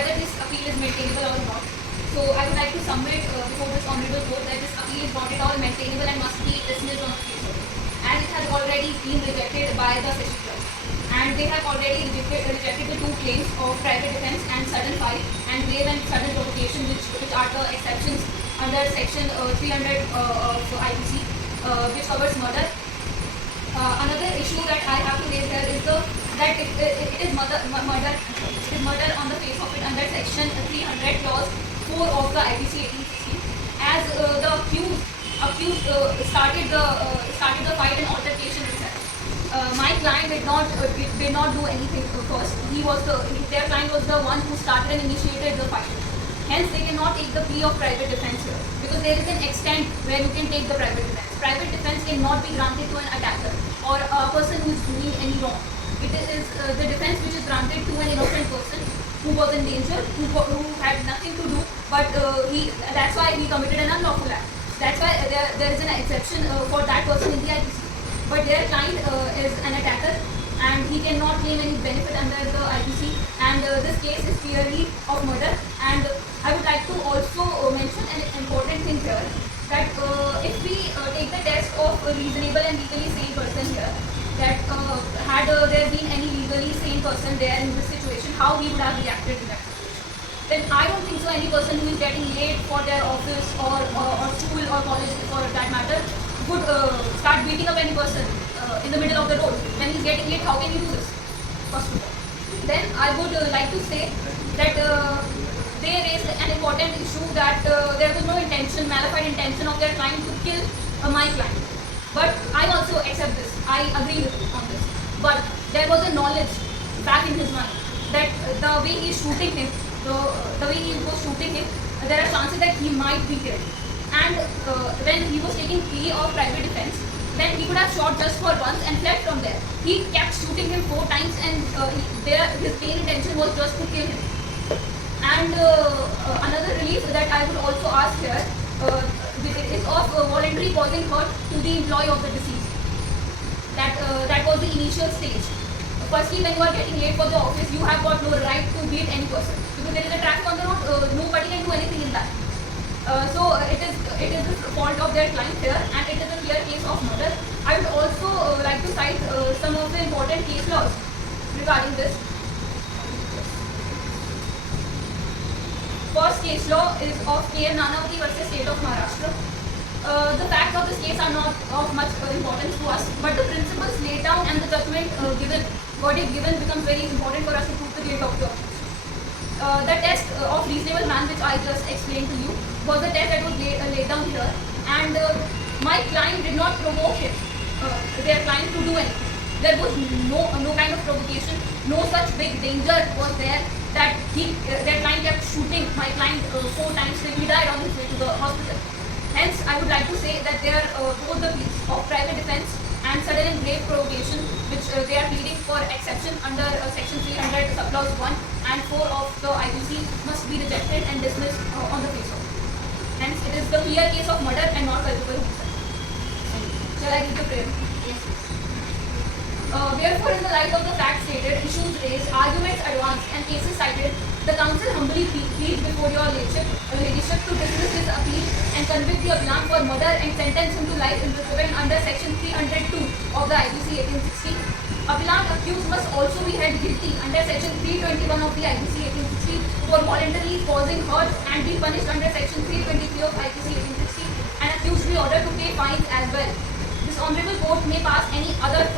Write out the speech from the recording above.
whether this appeal is maintainable or not. So I would like to submit before this honourable court that this appeal is not at all maintainable and must be dismissed on the face of it. And it has already been rejected by the session judge. And they have already rejected the two claims of private defence and sudden fight and grave and sudden provocation, which are the exceptions under section 300 of IPC, which covers murder. Another issue that I have to raise here is that it is murder on the face of it under section 300 clause 4 of the IPC 1860, as the accused started the fight and altercation itself. My client did not do anything first. Their client was the one who started and initiated the fight. Hence, they cannot take the plea of private defence here, because there is an extent where you can take the private defence. Private defence cannot be granted to an attacker or a person who is doing any wrong. It is the defence which is granted to an innocent person who was in danger, who had nothing to do, but that's why he committed an unlawful act. That's why there is an exception for that person in the IPC. But their client is an attacker and he cannot claim any benefit under the IPC, and this case is clearly of murder. And I would like to also mention an important thing here, that if we take the test of a reasonable and legally sane person here, that had there been any legally sane person there in this situation, how he would have reacted to that situation, then I don't think so any person who is getting late for their office or school or college for that matter would start beating up any person in the middle of the road. When he's getting late, how can you do this? First of all. Then I would like to say that they raised an important issue that there was no intention, malified intention of their client to kill my client. But I also accept this. I agree with on this. But there was a knowledge back in his mind that the way he is shooting him, the way he was shooting him, there are chances that he might be killed. And when he was taking plea of private defence, then he could have shot just for once and fled from there. He kept shooting him 4 times, and his main intention was just to kill him. And another relief that I would also ask here is of voluntary causing hurt to the employee of the deceased. That was the initial stage. Firstly, when you are getting late for the office, you have got no right to beat any person, because there is a traffic on the road. Nobody can do anything in that. So it is the fault of their client here, and it is a clear case of murder. I would also like to cite some of the important case laws regarding this. First case law is of K. Nanavati versus State of Maharashtra. The facts of this case are not of much importance to us, but the principles laid down and the verdict given becomes very important for us to prove the guilt of the accused. The test of reasonable man, which I just explained to you, was the test that was laid down here, and my client did not provoke their client to do anything. There was no kind of provocation, no such big danger was there that their client kept shooting my client 4 times till he died on his way to the hospital. Hence, I would like to say that they are both the pleas of private defence and sudden and grave provocation, which they are pleading for exception under section 300 subclause 1 and 4 of the IPC, must be rejected and dismissed on the face of it. Hence, it is the clear case of murder and not culpable homicide. Shall I read the prayer? Yes. Therefore, in the light of the facts stated, issues raised, arguments advanced, and cases cited, the council humbly pleads before your ladyship to dismiss this appeal and convict the appellant for murder and sentence him to life imprisonment under section 302 of the IPC 1860. Appellant accused must also be held guilty under section 321 of the IPC 1860 for voluntarily causing hurt and be punished under section 323 of IPC 1860, and accused be ordered to pay fines as well. This honourable court may pass any other